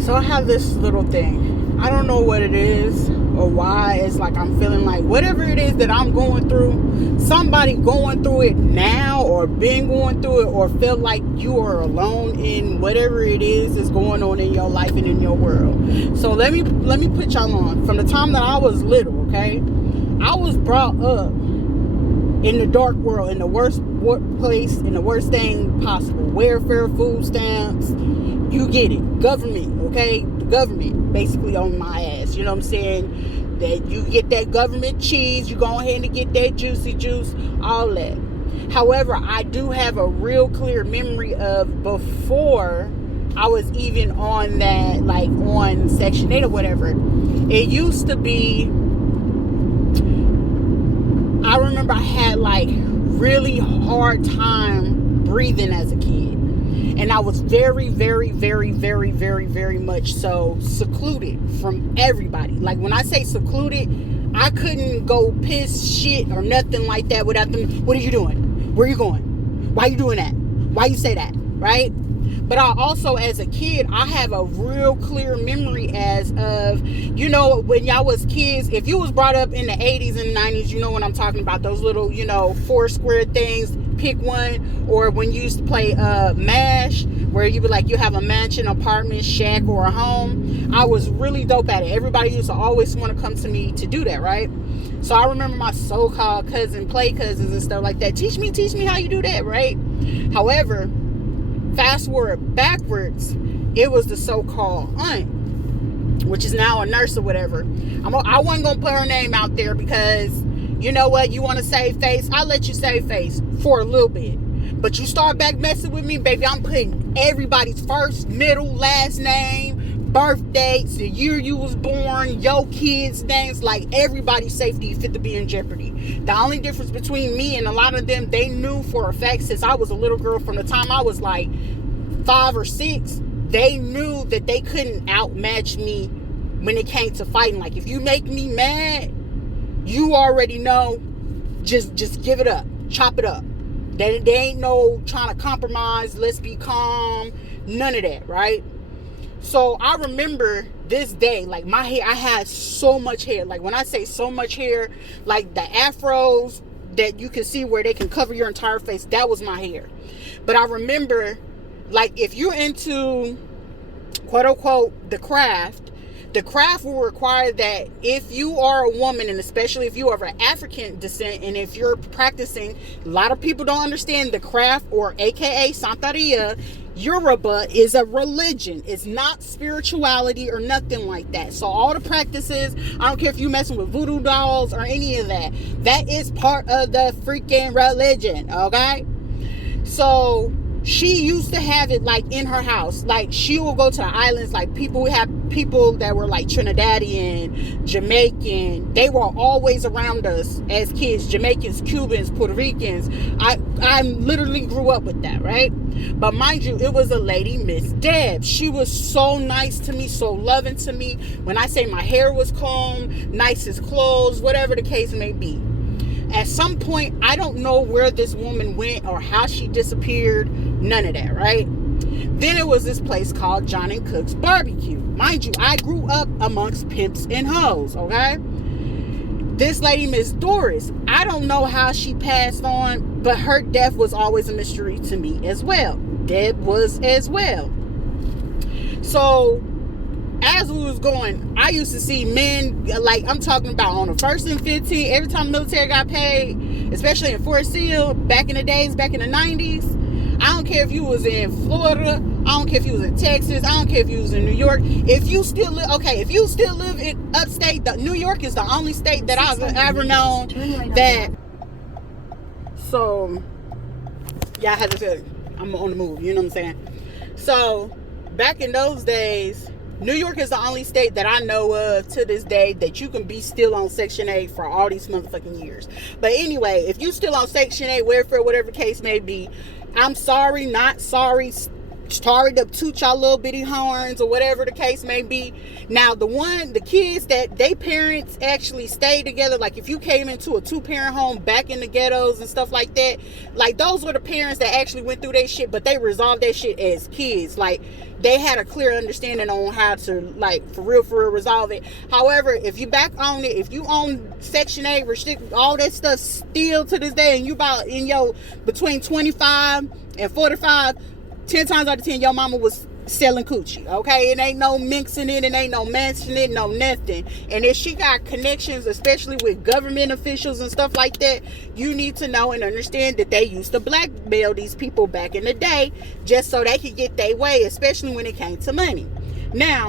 So I have this little thing. I don't know what it is or why. It's like I'm feeling like whatever it is that I'm going through, somebody going through it now or been going through it or feel like you are alone in whatever it is that's going on in your life and in your world. So let me put y'all on. From the time that I was little, okay? I was brought up in the dark world, in the worst place, in the worst thing possible. Welfare, food stamps, you get it. Government, okay? The government basically on my ass. You know what I'm saying? That you get that government cheese, you go ahead and get that juicy juice, all that. However, I do have a real clear memory of before I was even on that, like on Section 8 or whatever. It used to be, I remember I had like really hard time breathing as a kid. And I was very, very, very, very, very, very much so secluded from everybody. Like when I say secluded, I couldn't go piss, shit, or nothing like that without them. What are you doing? Where are you going? Why are you doing that? Why you say that? Right? But I also, as a kid, I have a real clear memory as of, you know, when y'all was kids, if you was brought up in the 80s and 90s, you know what I'm talking about, those little, you know, 4 square things, pick one. Or when you used to play MASH, where you would like, you have a mansion, apartment, shack, or a home. I was really dope at it. Everybody used to always want to come to me to do that, right? So I remember my so-called play cousins and stuff like that. Teach me how you do that, right? However, fast forward backwards, it was the so-called aunt, which is now a nurse or whatever. I wasn't going to put her name out there because, you know what, you want to save face, I'll let you save face for a little bit. But you start back messing with me, baby, I'm putting everybody's first, middle, last name, birth dates, the year you was born, your kids' names, like everybody's safety fit to be in jeopardy. The only difference between me and a lot of them, they knew for a fact since I was a little girl, from the time I was like 5 or 6, they knew that they couldn't outmatch me when it came to fighting. Like if you make me mad, you already know, just give it up, chop it up. There ain't no trying to compromise, let's be calm, none of that, right? So I remember this day, like my hair, I had so much hair. Like when I say so much hair, like the afros that you can see where they can cover your entire face, that was my hair. But I remember, like if you're into quote unquote the craft will require that if you are a woman, and especially if you are of African descent, and if you're practicing, a lot of people don't understand the craft, or aka Santeria. Yoruba is a religion. It's not spirituality or nothing like that. So all the practices, I don't care if you're messing with voodoo dolls or any of that, that is part of the freaking religion, okay? So she used to have it like in her house. Like she will go to the islands, like people that were like Trinidadian, Jamaican. They were always around us as kids. Jamaicans, Cubans, Puerto Ricans. I literally grew up with that, right? But mind you, it was a lady, Miss Deb. She was so nice to me, so loving to me. When I say my hair was combed, nicest clothes, whatever the case may be. At some point, I don't know where this woman went or how she disappeared. None of that, right? Then it was this place called John and Cook's Barbecue. Mind you, I grew up amongst pimps and hoes, okay? This lady, Miss Doris, I don't know how she passed on, but her death was always a mystery to me as well. Deb was as well. So as we was going, I used to see men, like I'm talking about on the 1st and 15th, every time the military got paid, especially in Fort Sill, back in the days, back in the 90s. I don't care if you was in Florida, I don't care if you was in Texas, I don't care if you was in New York. If you still live in upstate, New York is the only state that I've ever known that. So, yeah, I had to tell you, I'm on the move, you know what I'm saying? So, back in those days, New York is the only state that I know of to this day that you can be still on Section 8 for all these motherfucking years. But anyway, if you still on Section 8, welfare, whatever the case may be, I'm sorry, not sorry. started to toot y'all little bitty horns or whatever the case may be. Now the kids that they parents actually stayed together, like if you came into a 2-parent home back in the ghettos and stuff like that, like those were the parents that actually went through their shit, but they resolved that shit as kids. Like they had a clear understanding on how to, like, for real resolve it. However, if you back on it, if you own Section 8 restrict all that stuff still to this day, and you about in your between 25 and 45, 10 times out of 10 your mama was selling coochie, okay? It ain't no mixing it, it ain't no matching it, no nothing. And if she got connections, especially with government officials and stuff like that, you need to know and understand that they used to blackmail these people back in the day just so they could get their way, especially when it came to money. Now,